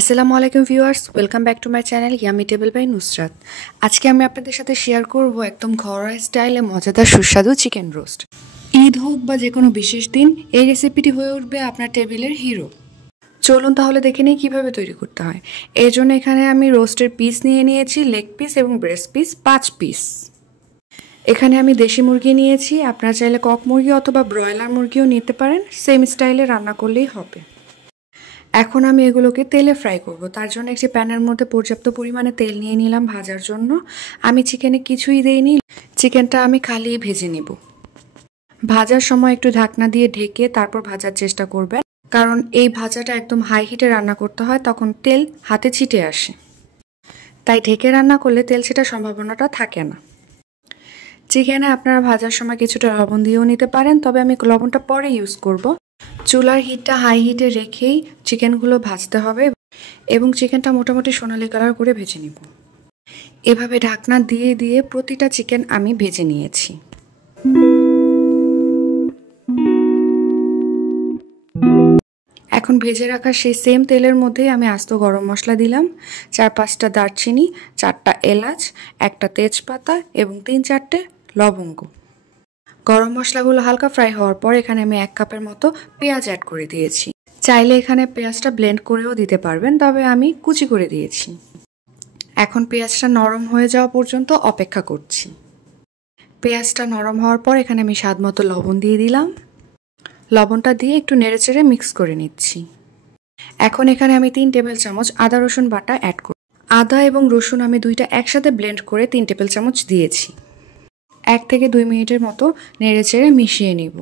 আসসালামু আলাইকুম viewers, welcome back to my channel yummy table by Nusrat. আজকে আমি আপনাদের সাথে শেয়ার করব একদম ঘরোয়া স্টাইলে মজাদার সুস্বাদু চিকেন রোস্ট। ঈদ হোক বা যে কোনো বিশেষ দিন এই রেসিপিটি হয়ে উঠবে আপনার টেবিলের হিরো। চলুন তাহলে দেখে নিই কীভাবে তৈরি করতে হয়। এর জন্য এখানে আমি রোস্টের পিস নিয়ে নিয়েছি, লেগ পিস এবং ব্রেস্ট পিস 5 পিস। এখানে আমি দেশি মুরগি নিয়েছি, আপনারা চাইলে কক মুরগি অথবা ব্রয়লার মুরগিও নিতে পারেন, সেম স্টাইলে রান্না করলেই হবে। এখন আমি এগুলোকে তেলে ফ্রাই করব। তার জন্য একটি প্যানের মধ্যে পর্যাপ্ত পরিমাণে তেল নিয়ে নিলাম ভাজার জন্য। আমি চিকেনে কিছুই দেইনি, চিকেনটা আমি খালি ভেজে নেব। ভাজার সময় একটু ঢাকনা দিয়ে ঢেকে তারপর ভাজার চেষ্টা করবেন, কারণ এই ভাজাটা একদম হাই হিটে রান্না করতে হয়, তখন তেল হাতে ছিটে আসে। তাই ঢেকে রান্না করলে তেল ছিটার সম্ভাবনাটা থাকে না। চিকেনে আপনারা ভাজার সময় কিছুটা লবণ দিয়েও নিতে পারেন, তবে আমি লবণটা পরে ইউজ করব। চুলার হিটটা হাই হিটে রেখেই চিকেনগুলো ভাজতে হবে এবং চিকেনটা মোটামুটি সোনালি কালার করে ভেজে নিব। এভাবে ঢাকনা দিয়ে দিয়ে প্রতিটা চিকেন আমি ভেজে নিয়েছি। এখন ভেজে রাখা সেই সেম তেলের মধ্যেই আমি আস্ত গরম মশলা দিলাম, 4-5টা দারচিনি, 4টা এলাচ, 1টা তেজপাতা এবং 3-4টে লবঙ্গ। গরম মশলাগুলো হালকা ফ্রাই হওয়ার পর এখানে আমি 1 কাপের মতো পেঁয়াজ অ্যাড করে দিয়েছি। চাইলে এখানে পেঁয়াজটা ব্লেন্ড করেও দিতে পারবেন, তবে আমি কুচি করে দিয়েছি। এখন পেঁয়াজটা নরম হয়ে যাওয়া পর্যন্ত অপেক্ষা করছি। পেঁয়াজটা নরম হওয়ার পর এখানে আমি স্বাদ মতো লবণ দিয়ে দিলাম। লবণটা দিয়ে একটু নেড়েচেড়ে মিক্স করে নিচ্ছি। এখন এখানে আমি 3 টেবিল চামচ আদা রসুন বাটা অ্যাড করব। আদা এবং রসুন আমি দুইটা একসাথে ব্লেন্ড করে 3 টেবিল চামচ দিয়েছি। 1 থেকে 2 মিনিটের মতো নেড়েচেড়ে মিশিয়ে নিব।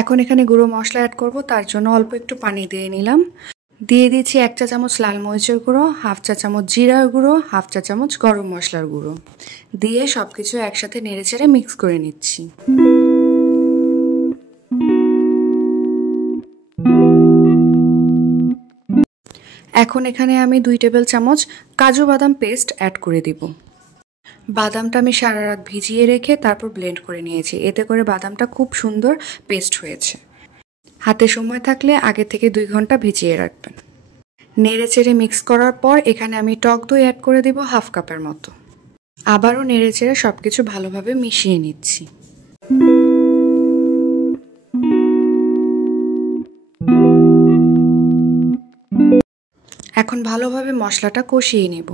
এখন এখানে গুঁড়ো মশলা অ্যাড করব, তার জন্য অল্প একটু পানি দিয়ে নিলাম। দিয়ে দিচ্ছি 1 চা চামচ লাল মরিচের গুঁড়ো, 1/2 চা চামচ জিরার গুঁড়ো, 1/2 চা চামচ গরম মশলার গুঁড়ো দিয়ে সবকিছু একসাথে নেড়েচেড়ে মিক্স করে নিচ্ছি। এখন এখানে আমি 2 টেবিল চামচ কাজু বাদাম পেস্ট অ্যাড করে দিব। বাদামটা আমি সারা রাত ভিজিয়ে রেখে তারপর ব্লেন্ড করে নিয়েছি, এতে করে বাদামটা খুব সুন্দর পেস্ট হয়েছে। হাতে সময় থাকলে আগে থেকে 2 ঘন্টা ভিজিয়ে রাখবেন। নেড়েচেড়ে মিক্স করার পর এখানে আমি টক দই অ্যাড করে দিব 1/2 কাপের মতো। আবারও নেড়েচেড়ে সবকিছু ভালোভাবে মিশিয়ে নিচ্ছি। এখন ভালোভাবে মশলাটা কষিয়ে নেব।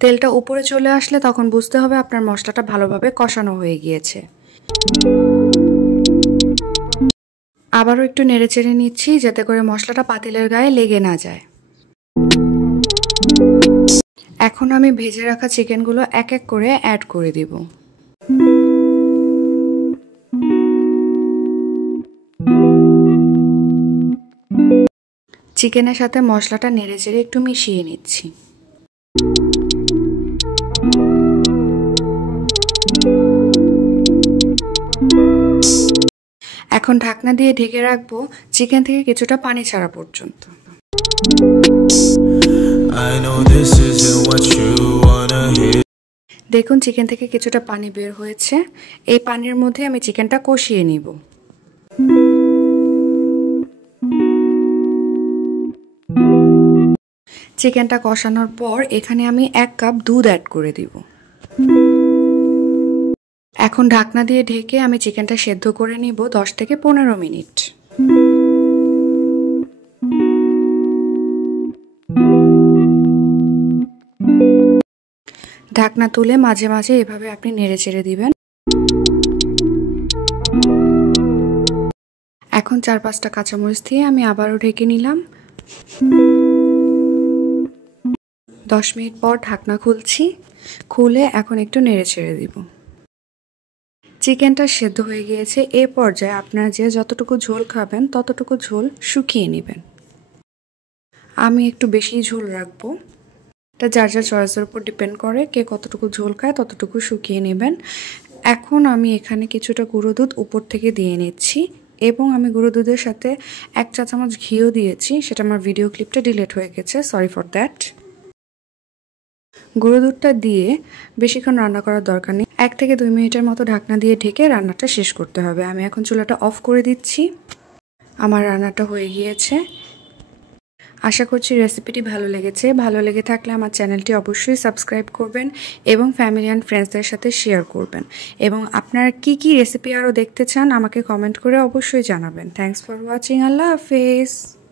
তেলটা উপরে চলে আসলে তখন বুঝতে হবে আপনার মশলাটা ভালোভাবে কষানো হয়ে গিয়েছে। আবারও একটু নেড়েচেড়ে নিচ্ছি যাতে করে মশলাটা পাতিলের গায়ে লেগে না যায়। এখন আমি ভেজে রাখা চিকেনগুলো এক এক করে অ্যাড করে দিব। চিকেনের সাথে মশলাটা নেড়েচেড়ে একটু মিশিয়ে নিচ্ছি। এখন ঢাকনা দিয়ে ঢেকে রাখবো চিকেন থেকে কিছুটা পানি ছাড়া পর্যন্ত। দেখুন চিকেন থেকে কিছুটা পানি বের হয়েছে। এই পানির মধ্যে আমি চিকেনটা কষিয়ে নিব। চিকেনটা কষানোর পর এখানে আমি 1 কাপ দুধ অ্যাড করে দিব। এখন ঢাকনা দিয়ে ঢেকে আমি চিকেনটা সেদ্ধ করে নিব 10 থেকে 15 মিনিট। ঢাকনা তুলে মাঝে মাঝে এভাবে আপনি নেড়েচেড়ে দিবেন। এখন 4-5টা কাঁচামরিচ দিয়ে আমি আবারও ঢেকে নিলাম। 10 মিনিট পর ঢাকনা খুলছি। খুলে এখন একটু নেড়েচেড়ে দিব। চিকেনটা সেদ্ধ হয়ে গিয়েছে। এই পর্যায়ে আপনারা যে যতটুকু ঝোল খাবেন ততটুকু ঝোল শুকিয়ে নেবেন। আমি একটু বেশি ঝোল রাখবো, এটা যার যার চয়েসের উপর ডিপেন্ড করে, কে কতটুকু ঝোল খায় ততটুকু শুকিয়ে নেবেন। এখন আমি এখানে কিছুটা গুঁড়ো দুধ উপর থেকে দিয়ে নিচ্ছি এবং আমি গুঁড়ো দুধের সাথে 1 চা চামচ ঘিও দিয়েছি, সেটা আমার ভিডিও ক্লিপটা ডিলিট হয়ে গেছে, সরি ফর দ্যাট। গুঁড়ো দুধটা দিয়ে বেশিক্ষণ রান্না করার দরকার নেই, 1 থেকে 2 মিনিটের মতো ঢাকনা দিয়ে ঢেকে রান্নাটা শেষ করতে হবে। আমি এখন চুলাটা অফ করে দিচ্ছি। আমার রান্নাটা হয়ে গিয়েছে। আশা করছি রেসিপিটি ভালো লেগেছে। ভালো লেগে থাকলে আমার চ্যানেলটি অবশ্যই সাবস্ক্রাইব করবেন এবং ফ্যামিলি অ্যান্ড ফ্রেন্ডসদের সাথে শেয়ার করবেন। এবং আপনারা কি রেসিপি আরও দেখতে চান আমাকে কমেন্ট করে অবশ্যই জানাবেন। Thanks for watching. আল্লাহ হাফেজ।